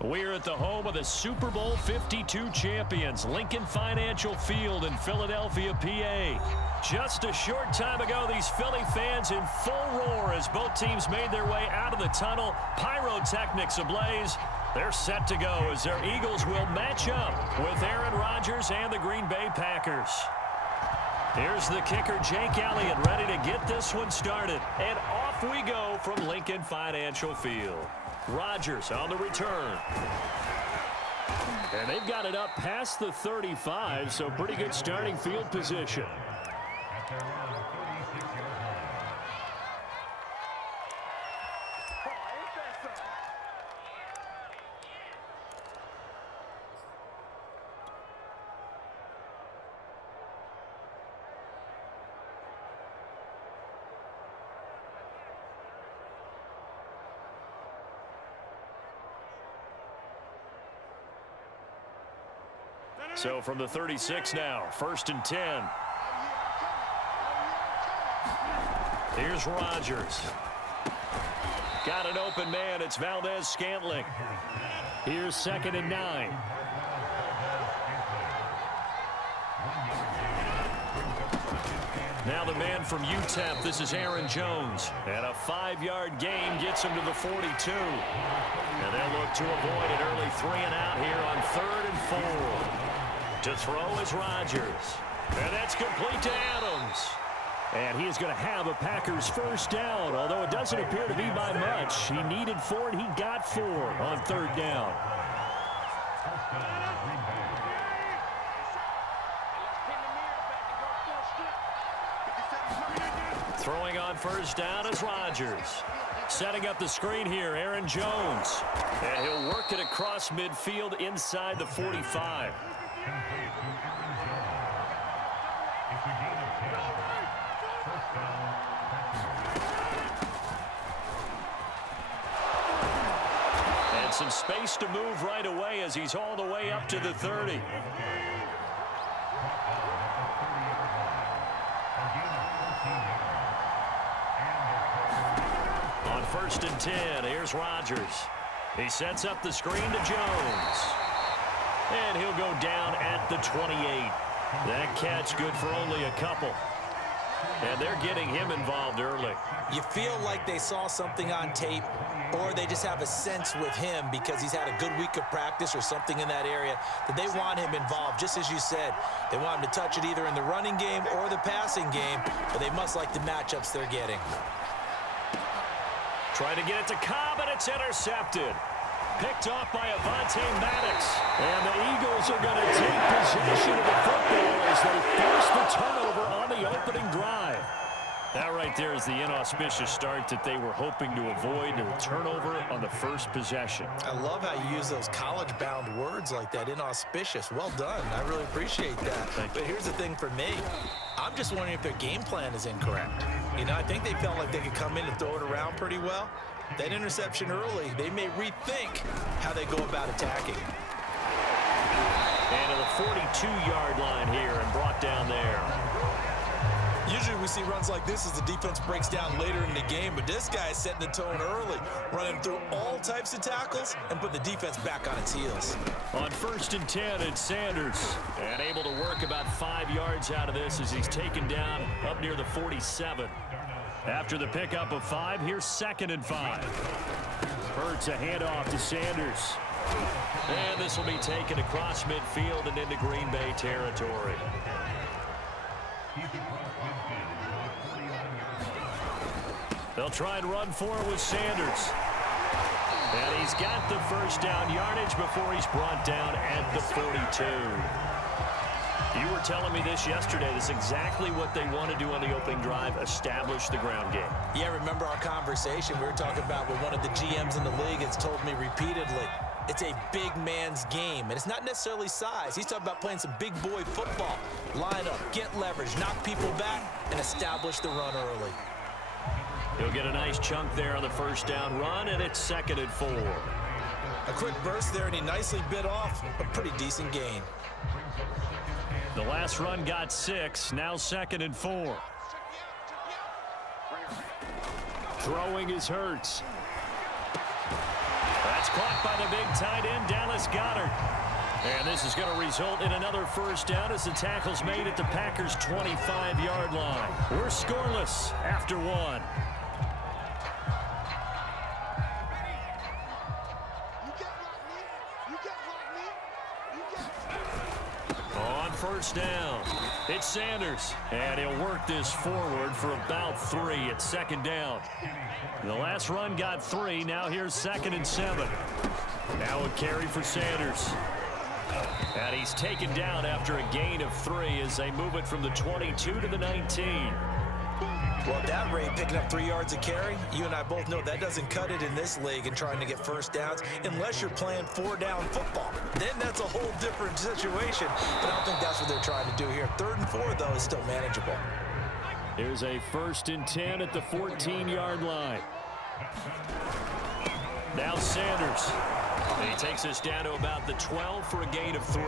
We're at the home of the Super Bowl 52 champions, Lincoln Financial Field in Philadelphia, PA. Just a short time ago, these Philly fans in full roar as both teams made their way out of the tunnel. Pyrotechnics ablaze. They're set to go as their Eagles will match up with Aaron Rodgers and the Green Bay Packers. Here's the kicker, Jake Elliott, ready to get this one started. And off we go from Lincoln Financial Field. Rodgers on the return. And they've got it up past the 35, so pretty good starting field position. So from the 36 now, 1st and 10. Here's Rodgers. Got an open man. It's Valdez-Scantling. Here's 2nd and 9. Now the man from UTEP, this is Aaron Jones. And a 5-yard gain gets him to the 42. And they'll look to avoid an early 3 and out here on 3rd and 4. To throw is Rodgers. And that's complete to Adams. And he is going to have a Packers first down, although it doesn't appear to be by much. He needed 4, and he got 4 on 3rd down. Throwing on 1st down is Rodgers. Setting up the screen here, Aaron Jones. And he'll work it across midfield inside the 45. And some space to move right away as he's all the way up to the 30. On 1st and 10, here's Rodgers. He sets up the screen to Jones. And he'll go down at the 28. That catch good for only a couple. And they're getting him involved early. You feel like they saw something on tape, or they just have a sense with him because he's had a good week of practice or something in that area that they want him involved. Just as you said, they want him to touch it either in the running game or the passing game, but they must like the matchups they're getting. Trying to get it to Cobb, and it's intercepted. Picked off by Avonte Maddox. And the Eagles are going to take possession of the football as they force the turnover on the opening drive. That right there is the inauspicious start that they were hoping to avoid, and a turnover on the first possession. I love how you use those college-bound words like that, inauspicious. Well done. I really appreciate that. But here's the thing for me. I'm just wondering if their game plan is incorrect. You know, I think they felt like they could come in and throw it around pretty well. That interception early, they may rethink how they go about attacking. And to the 42-yard line here and brought down there. Usually we see runs like this as the defense breaks down later in the game, but this guy is setting the tone early, running through all types of tackles and put the defense back on its heels. On 1st and 10, it's Sanders. And able to work about 5 yards out of this as he's taken down up near the 47. After the pickup of 5, here's 2nd and 5. Hurts a handoff to Sanders. And this will be taken across midfield and into Green Bay territory. They'll try and run for it with Sanders. And he's got the first down yardage before he's brought down at the 42. You were telling me this yesterday. This is exactly what they want to do on the opening drive, establish the ground game. Yeah, remember our conversation we were talking about with one of the GMs in the league has told me repeatedly, it's a big man's game, and it's not necessarily size. He's talking about playing some big boy football. Line up, get leverage, knock people back, and establish the run early. He'll get a nice chunk there on the first down run, and it's 2nd and 4. A quick burst there, and he nicely bit off a pretty decent gain. The last run got 6, now 2nd and 4. Throwing is Hurts. That's It's caught by the big tight end, Dallas Goedert. And this is going to result in another first down as the tackle's made at the Packers' 25-yard line. We're scoreless after one. On first down, it's Sanders. And he'll work this forward for about 3 at second down. The last run got 3. Now here's 2nd and 7. Now a carry for Sanders. And he's taken down after a gain of 3 as they move it from the 22 to the 19. Well, at that rate, picking up 3 yards a carry, you and I both know that doesn't cut it in this league and trying to get first downs unless you're playing 4-down football. Then that's a whole different situation. But I don't think that's what they're trying to do here. 3rd and 4, though, is still manageable. Here's a 1st and 10 at the 14-yard line. Now Sanders. And he takes us down to about the 12 for a gain of 3.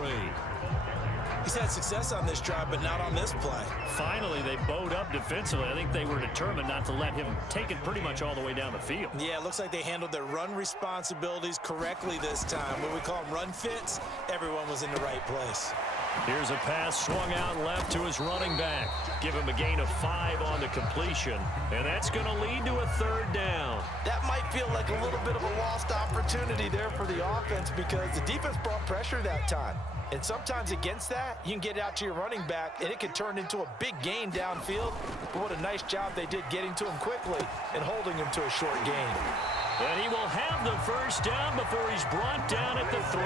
He's had success on this drive, but not on this play. Finally, they bowed up defensively. I think they were determined not to let him take it pretty much all the way down the field. Yeah, it looks like they handled their run responsibilities correctly this time. What we call them run fits, everyone was in the right place. Here's a pass swung out left to his running back. Give him a gain of 5 on the completion. And that's going to lead to a 3rd down. That might feel like a little bit of a lost opportunity there for the offense because the defense brought pressure that time. And sometimes against that, you can get out to your running back, and it can turn into a big gain downfield. But what a nice job they did getting to him quickly and holding him to a short gain. And he will have the first down before he's brought down at the 3.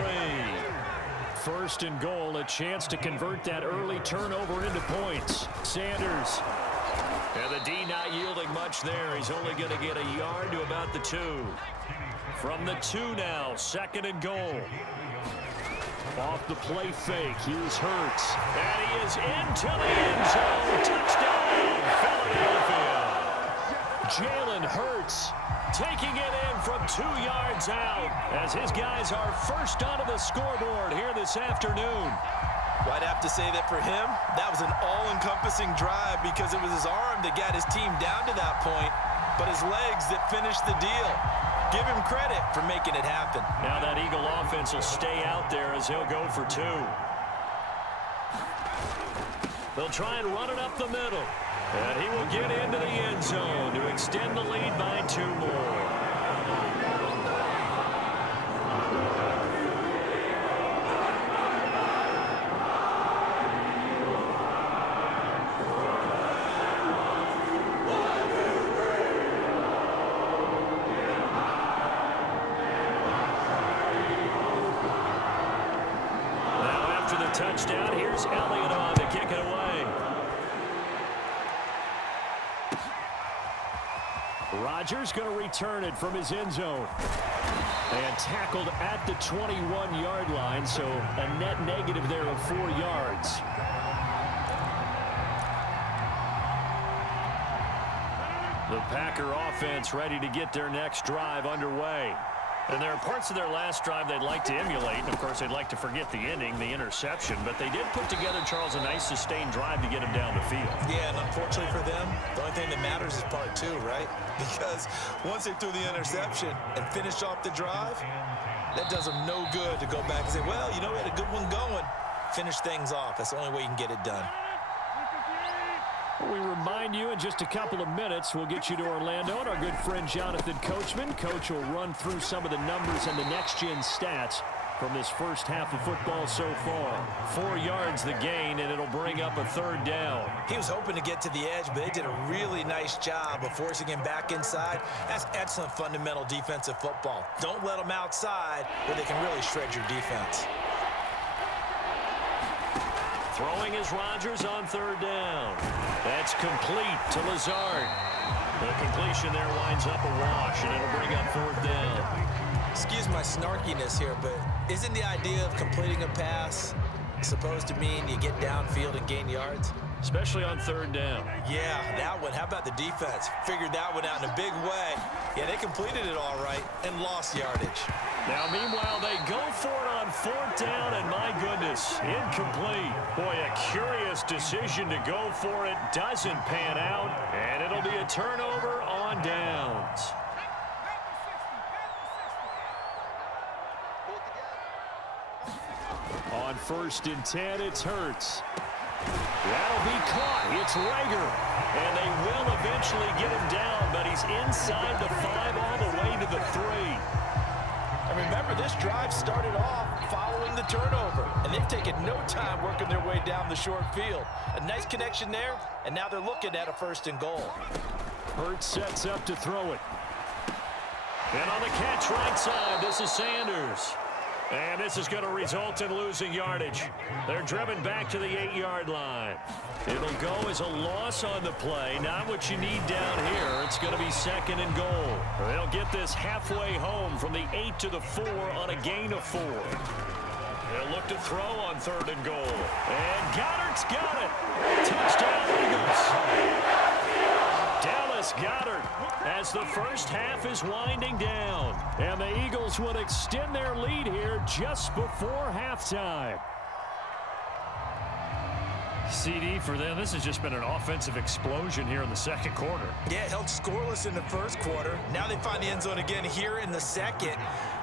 1st and goal, a chance to convert that early turnover into points. Sanders. And the D not yielding much there. He's only going to get a yard to about the 2. From the 2 now, 2nd and goal. Off the play fake, here's Hurts. And he is into the end zone. Touchdown, Philadelphia. Jalen Hurts taking it in from 2 yards out as his guys are first onto the scoreboard here this afternoon. Well, I'd have to say that for him, that was an all-encompassing drive because it was his arm that got his team down to that point, but his legs that finished the deal. Give him credit for making it happen. Now that Eagle offense will stay out there as he'll go for 2. They'll try and run it up the middle. And he will get into the end zone to extend the lead by 2 more. Touchdown. Here's Elliott on to kick it away. Rodgers going to return it from his end zone. And tackled at the 21-yard line, so a net negative there of 4 yards. The Packer offense ready to get their next drive underway. And there are parts of their last drive they'd like to emulate. And, of course, they'd like to forget the ending, the interception. But they did put together, Charles, a nice sustained drive to get him down the field. Yeah, and unfortunately for them, the only thing that matters is part 2, right? Because once they threw the interception and finished off the drive, that does them no good to go back and say, well, you know, we had a good one going. Finish things off. That's the only way you can get it done. We remind you in just a couple of minutes, we'll get you to Orlando and our good friend Jonathan Coachman. Coach will run through some of the numbers and the next-gen stats from this first half of football so far. 4 yards the gain, and it'll bring up a 3rd down. He was hoping to get to the edge, but they did a really nice job of forcing him back inside. That's excellent fundamental defensive football. Don't let them outside where they can really shred your defense. Throwing is Rodgers on 3rd down. That's complete to Lazard. The completion there winds up a wash, and it'll bring up 4th down. Excuse my snarkiness here, but isn't the idea of completing a pass supposed to mean you get downfield and gain yards? Especially on 3rd down. Yeah, that one. How about the defense? Figured that one out in a big way. Yeah, they completed it all right and lost yardage. Now, meanwhile, they go for it on 4th down, and my goodness, incomplete. Boy, a curious decision to go for it. Doesn't pan out, and it'll be a turnover on downs. 1st and 10. It's Hurts. That'll be caught. It's Rager. And they will eventually get him down, but he's inside the 5 all the way to the 3. And remember, this drive started off following the turnover, and they've taken no time working their way down the short field. A nice connection there, and now they're looking at a 1st and goal. Hurts sets up to throw it. And on the catch right side, this is Sanders. And this is going to result in losing yardage. They're driven back to the 8-yard line. It'll go as a loss on the play. Not what you need down here. It's going to be 2nd and goal. They'll get this halfway home from the 8 to the 4 on a gain of 4. They'll look to throw on 3rd and goal. And Goddard's got it. Touchdown, Eagles. Dallas Goedert as the first half is winding down. And the Eagles will extend their lead here just before halftime. CD for them. This has just been an offensive explosion here in the 2nd quarter. Yeah, held scoreless in the 1st quarter. Now they find the end zone again here in the 2nd.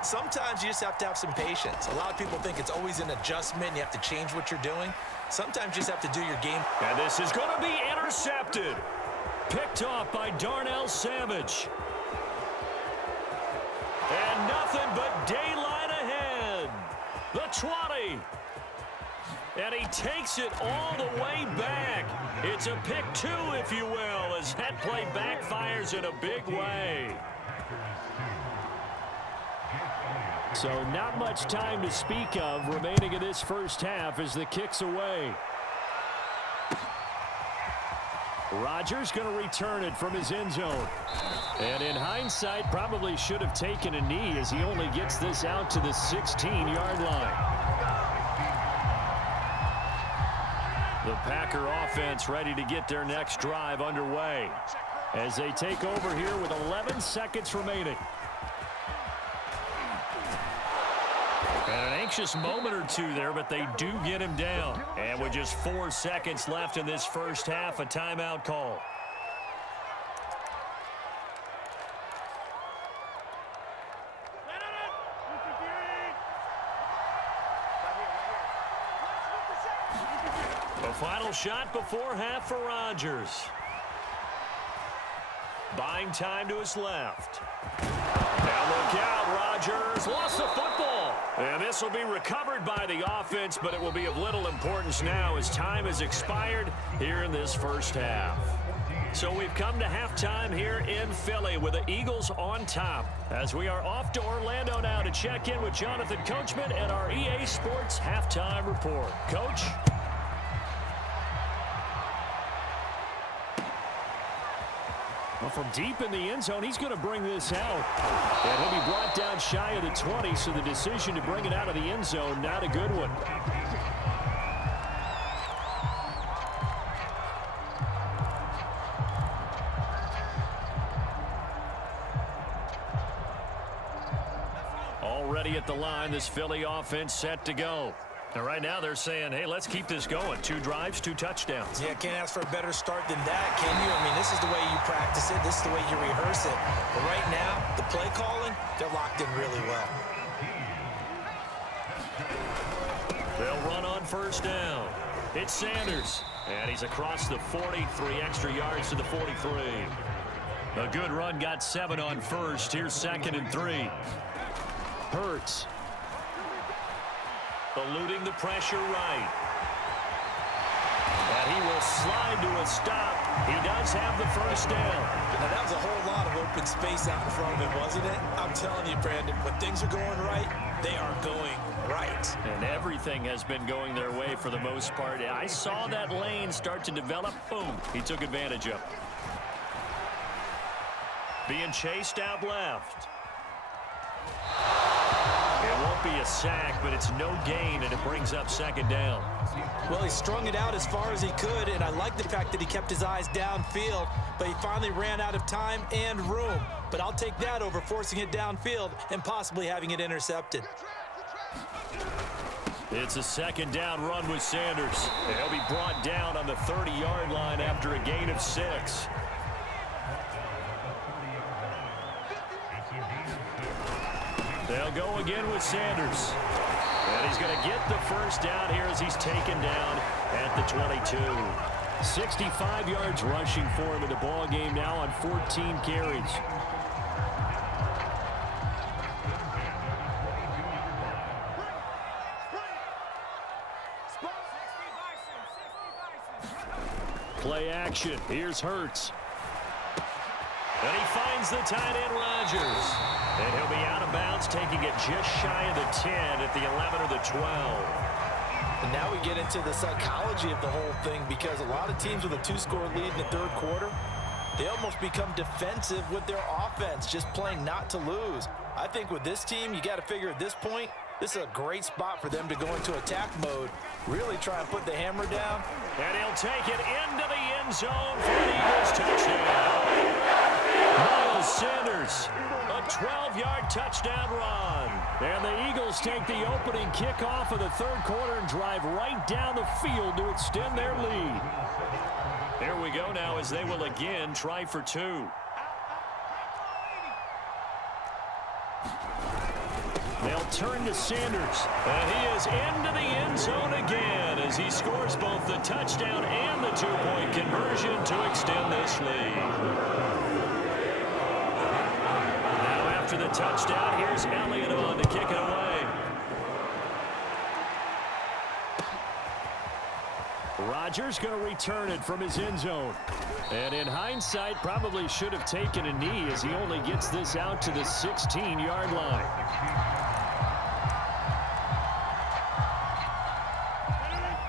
Sometimes you just have to have some patience. A lot of people think it's always an adjustment. You have to change what you're doing. Sometimes you just have to do your game. And this is going to be intercepted. Picked off by Darnell Savage. And nothing but daylight ahead. The 20. And he takes it all the way back. It's a pick 2, if you will, as that play backfires in a big way. So not much time to speak of remaining in this first half as the kick's away. Rodgers going to return it from his end zone. And in hindsight, probably should have taken a knee as he only gets this out to the 16-yard line. The Packer offense ready to get their next drive underway as they take over here with 11 seconds remaining. And an anxious moment or two there, but they do get him down. And with just 4 seconds left in this first half, a timeout call. A final shot before half for Rodgers. Buying time to his left. Now look out, Rodgers lost the football. And this will be recovered by the offense, but it will be of little importance now as time has expired here in this first half. So we've come to halftime here in Philly with the Eagles on top as we are off to Orlando now to check in with Jonathan Coachman and our EA Sports halftime report. Coach? Well, from deep in the end zone, he's going to bring this out. And he'll be brought down shy of the 20, so the decision to bring it out of the end zone, not a good one. Already at the line, this Philly offense set to go. And right now they're saying, hey, let's keep this going. 2 drives, 2 touchdowns. Yeah, can't ask for a better start than that, can you? I mean, this is the way you practice it. This is the way you rehearse it. But right now, the play calling, they're locked in really well. They'll run on first down. It's Sanders. And he's across the 40, 3 extra yards to the 43. A good run, got 7 on first. Here's 2nd and 3. Hurts. Eluding the pressure right. And he will slide to a stop. He does have the first down. Now, that was a whole lot of open space out in front of him, wasn't it? I'm telling you, Brandon, when things are going right, they are going right. And everything has been going their way for the most part. I saw that lane start to develop. Boom. He took advantage of it. Being chased out left. It won't be a sack, but it's no gain, and it brings up 2nd down. Well, he strung it out as far as he could, and I like the fact that he kept his eyes downfield, but he finally ran out of time and room. But I'll take that over forcing it downfield and possibly having it intercepted. It's a 2nd down run with Sanders. He'll be brought down on the 30-yard line after a gain of 6. They'll go again with Sanders. And he's going to get the first down here as he's taken down at the 22. 65 yards rushing for him in the ball game now on 14 carries. Play action. Here's Hurts. And he finds the tight end, Rodgers. And he'll be out of bounds, taking it just shy of the 10 at the 11 or the 12. And now we get into the psychology of the whole thing, because a lot of teams with a 2-score lead in the third quarter, they almost become defensive with their offense, just playing not to lose. I think with this team, you got to figure at this point, this is a great spot for them to go into attack mode, really try and put the hammer down. And he'll take it into the end zone for the Eagles touchdown. Miles Sanders, a 12-yard touchdown run. And the Eagles take the opening kickoff of the third quarter and drive right down the field to extend their lead. Here we go now as they will again try for 2. They'll turn to Sanders, and he is into the end zone again as he scores both the touchdown and the 2-point conversion to extend this lead. Now after the touchdown, here's Elliott on to kick it away. Rodgers going to return it from his end zone. And in hindsight, probably should have taken a knee as he only gets this out to the 16-yard line.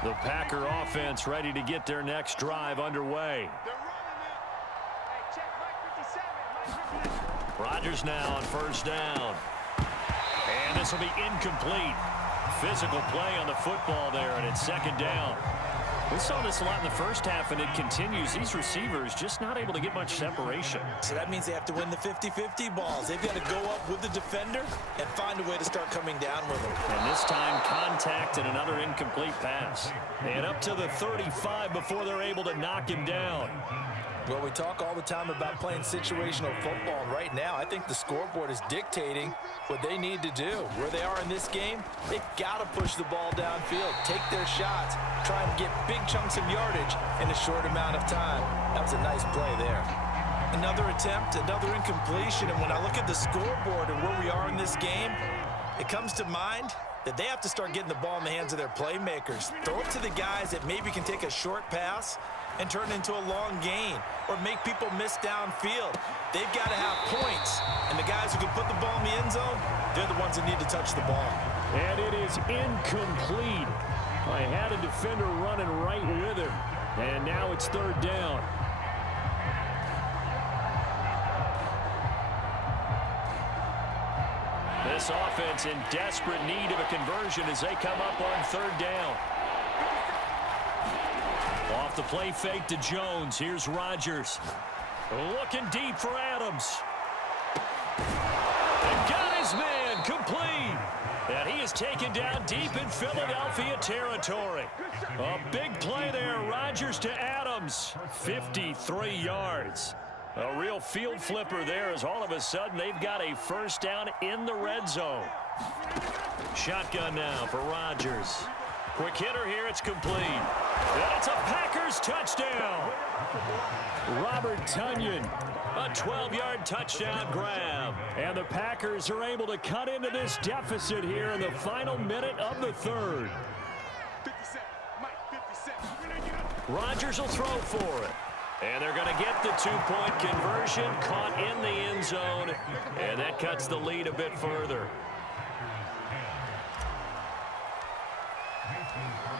The Packer offense ready to get their next drive underway. Rodgers now on first down. And this will be incomplete. Physical play on the football there, and it's second down. We saw this a lot in the first half, and it continues. These receivers just not able to get much separation. So that means they have to win the 50-50 balls. They've got to go up with the defender and find a way to start coming down with them. And this time, contact and another incomplete pass. And up to the 35 before they're able to knock him down. Well, we talk all the time about playing situational football. Right now, I think the scoreboard is dictating what they need to do. Where they are in this game, they've got to push the ball downfield, take their shots, try and get big chunks of yardage in a short amount of time. That was a nice play there. Another attempt, another incompletion, and when I look at the scoreboard and where we are in this game, it comes to mind that they have to start getting the ball in the hands of their playmakers. Throw it to the guys that maybe can take a short pass and turn it into a long gain or make people miss downfield. They've got to have points, and the guys who can put the ball in the end zone, they're the ones that need to touch the ball. And it is incomplete. I had a defender running right with him, and now it's third down. This offense in desperate need of a conversion as they come up on third down. Off the play fake to Jones. Here's Rodgers. Looking deep for Adams. And got his man complete. And he is taken down deep in Philadelphia territory. A big play there. Rodgers to Adams. 53 yards. A real field flipper there as all of a sudden they've got a first down in the red zone. Shotgun now for Rodgers. Quick hitter here, it's complete. And it's a Packers touchdown. Robert Tonyan, a 12-yard touchdown grab. And the Packers are able to cut into this deficit here in the final minute of the third. Rodgers will throw for it. And they're going to get the 2-point conversion, caught in the end zone, and that cuts the lead a bit further.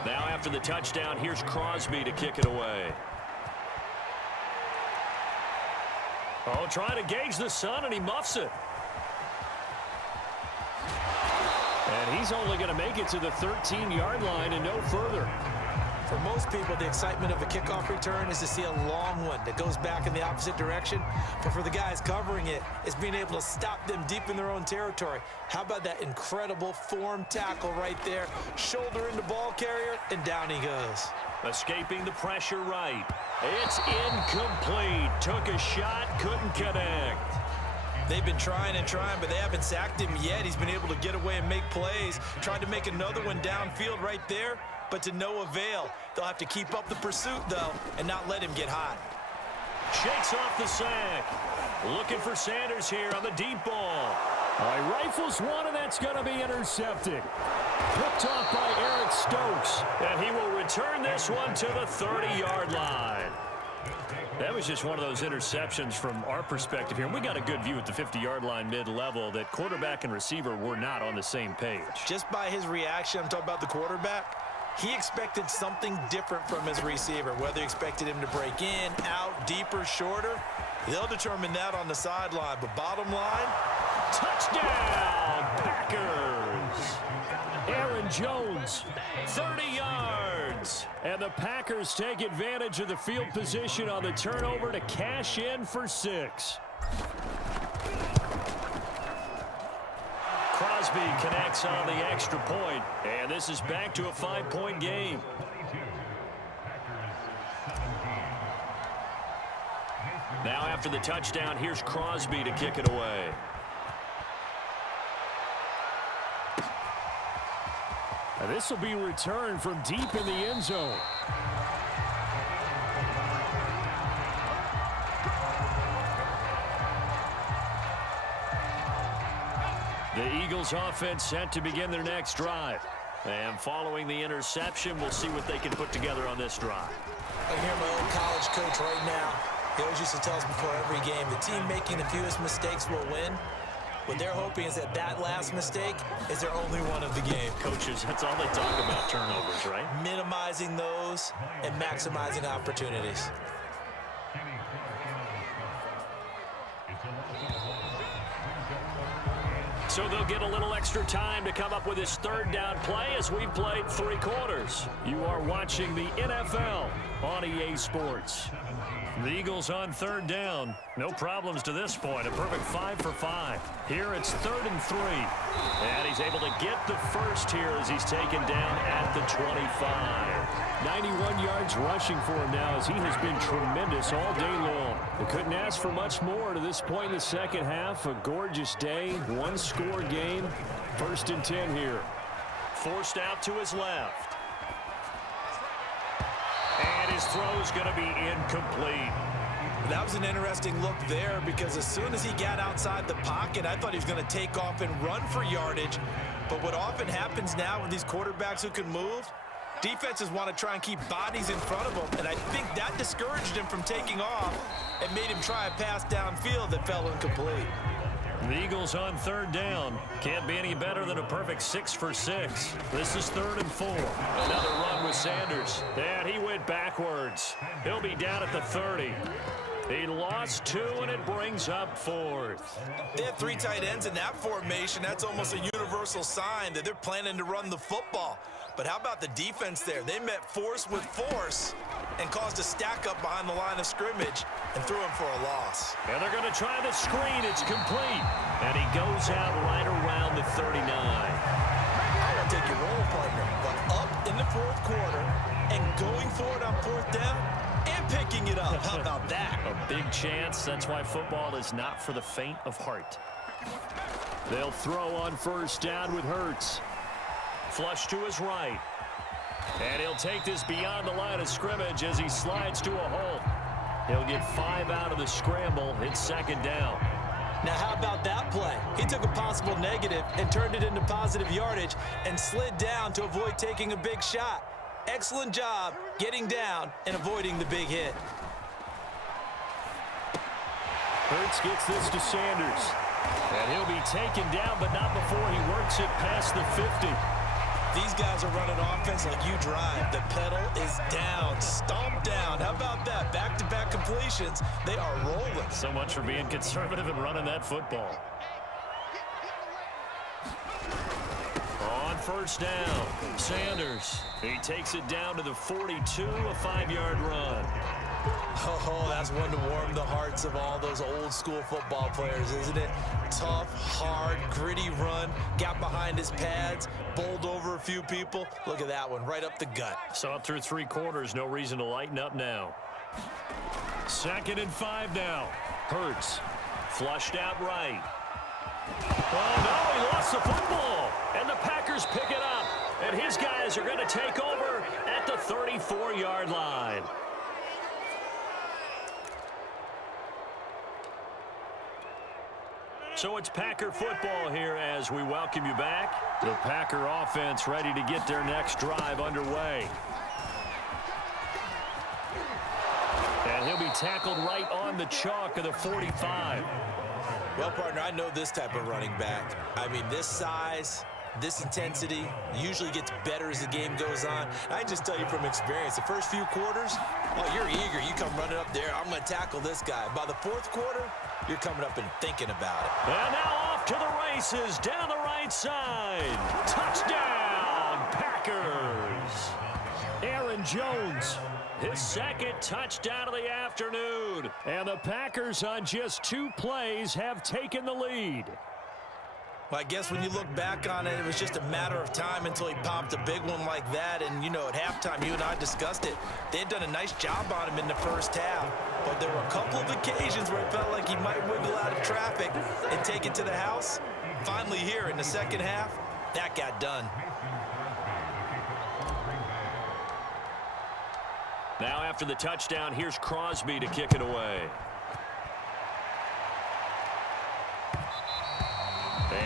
Now after the touchdown, here's Crosby to kick it away. Oh, trying to gauge the sun, and he muffs it. And he's only going to make it to the 13-yard line and no further. For most people, the excitement of a kickoff return is to see a long one that goes back in the opposite direction. But for the guys covering it, it's being able to stop them deep in their own territory. How about that incredible form tackle right there? Shoulder into ball carrier, and down he goes. Escaping the pressure right. It's incomplete. Took a shot, couldn't connect. They've been trying and trying, but they haven't sacked him yet. He's been able to get away and make plays. Tried to make another one downfield right there, but to no avail. They'll have to keep up the pursuit, though, and not let him get hot. Shakes off the sack. Looking for Sanders here on the deep ball. He rifles one, and that's going to be intercepted. Picked off by Eric Stokes. And he will return this one to the 30-yard line. That was just one of those interceptions from our perspective here. And we got a good view at the 50-yard line mid-level that quarterback and receiver were not on the same page. Just by his reaction, I'm talking about the quarterback, he expected something different from his receiver, whether he expected him to break in, out, deeper, shorter. They'll determine that on the sideline. But bottom line, touchdown, Packers. Aaron Jones, 30 yards. And the Packers take advantage of the field position on the turnover to cash in for 6. Crosby connects on the extra point, and this is back to a 5-point game. Now after the touchdown, here's Crosby to kick it away. This will be returned from deep in the end zone. The Eagles offense set to begin their next drive. And following the interception, we'll see what they can put together on this drive. I hear my old college coach right now. He always used to tell us before every game, the team making the fewest mistakes will win. What they're hoping is that that last mistake is their only one of the game. Coaches, that's all they talk about, turnovers, right? Minimizing those and maximizing opportunities. So they'll get a little extra time to come up with his third down play as we've played 3 quarters. You are watching the NFL on EA Sports. The Eagles on third down. No problems to this point. A perfect 5 for 5. Here it's 3rd and 3. And he's able to get the first here as he's taken down at the 25. 91 yards rushing for him now as he has been tremendous all day long. They couldn't ask for much more to this point in the second half. A gorgeous day, 1-score game. 1st and 10 here. Forced out to his left. And his throw's going to be incomplete. That was an interesting look there because as soon as he got outside the pocket, I thought he was going to take off and run for yardage. But what often happens now with these quarterbacks who can move, defenses want to try and keep bodies in front of them. And I think that discouraged him from taking off and made him try a pass downfield that fell incomplete. The Eagles on third down. Can't be any better than a perfect 6 for 6. This is 3rd and 4. Another run with Sanders. And he went backwards. He'll be down at the 30. He lost 2, and it brings up 4th. They have 3 tight ends in that formation. That's almost a universal sign that they're planning to run the football. But how about the defense there? They met force with force and caused a stack up behind the line of scrimmage and threw him for a loss. And they're going to try the screen. It's complete. And he goes out right around the 39. I want to take your role, partner, but up in the 4th quarter and going for it on 4th down and picking it up. How about that? A big chance. That's why football is not for the faint of heart. They'll throw on 1st down with Hurts. Flush to his right. And he'll take this beyond the line of scrimmage as he slides to a hole. He'll get 5 out of the scramble. It's 2nd down. Now, how about that play? He took a possible negative and turned it into positive yardage and slid down to avoid taking a big shot. Excellent job getting down and avoiding the big hit. Hurts gets this to Sanders. And he'll be taken down, but not before he works it past the 50. These guys are running offense like you drive. The pedal is down, stomped down. How about that? Back-to-back completions. They are rolling. So much for being conservative and running that football. On 1st down, Sanders. He takes it down to the 42, a 5-yard run. Oh, that's one to warm the hearts of all those old-school football players, isn't it? Tough, hard, gritty run. Got behind his pads, bowled over a few people. Look at that one, right up the gut. Saw it through 3 quarters. No reason to lighten up now. 2nd and 5 now. Hurts Flushed out right. Oh, no, he lost the football. And the Packers pick it up. And his guys are going to take over at the 34-yard line. So it's Packer football here as we welcome you back. The Packer offense ready to get their next drive underway. And he'll be tackled right on the chalk of the 45. Well, partner, I know this type of running back. I mean, this size, this intensity usually gets better as the game goes on. I just tell you from experience, the first few quarters, oh, you're eager. You come running up there, I'm going to tackle this guy. By the fourth quarter, you're coming up and thinking about it. And now off to the races down the right side. Touchdown, Packers. Aaron Jones, his second touchdown of the afternoon. And the Packers on just 2 plays have taken the lead. Well, I guess when you look back on it, it was just a matter of time until he popped a big one like that. And, you know, at halftime, you and I discussed it. They had done a nice job on him in the first half. But there were a couple of occasions where it felt like he might wiggle out of traffic and take it to the house. Finally here in the second half, that got done. Now after the touchdown, here's Crosby to kick it away.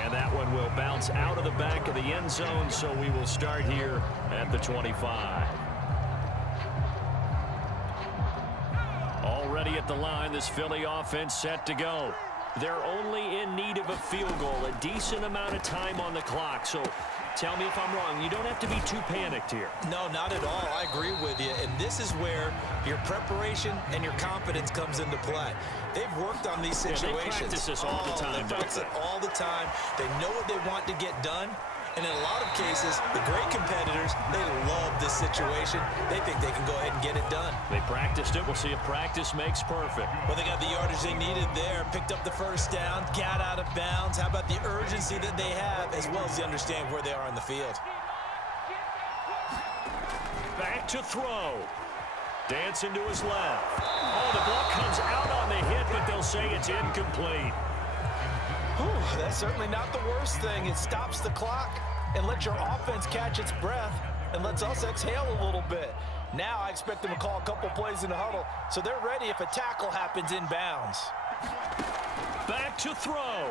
And that one will bounce out of the back of the end zone, so we will start here at the 25. Already at the line, this Philly offense set to go. They're only in need of a field goal, a decent amount of time on the clock. So tell me if I'm wrong. You don't have to be too panicked here. No, not at all. I agree with you. And this is where your preparation and your confidence comes into play. They've worked on these situations. Yeah, they practice this all the time. They practice it all the time. They know what they want to get done. And in a lot of cases, the great competitors, they love this situation. They think they can go ahead and get it done. They practiced it. We'll see if practice makes perfect. Well, they got the yardage they needed there, picked up the first down, got out of bounds. How about the urgency that they have, as well as they understand where they are on the field. Back to throw. Dancing to his left. Oh, the ball comes out on the hit, but they'll say it's incomplete. Whew, that's certainly not the worst thing. It stops the clock and lets your offense catch its breath and lets us exhale a little bit. Now I expect them to call a couple plays in the huddle, so they're ready if a tackle happens in bounds. Back to throw.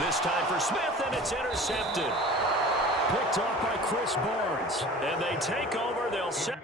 This time for Smith, and it's intercepted. Picked off by Chris Barnes. And they take over. They'll set...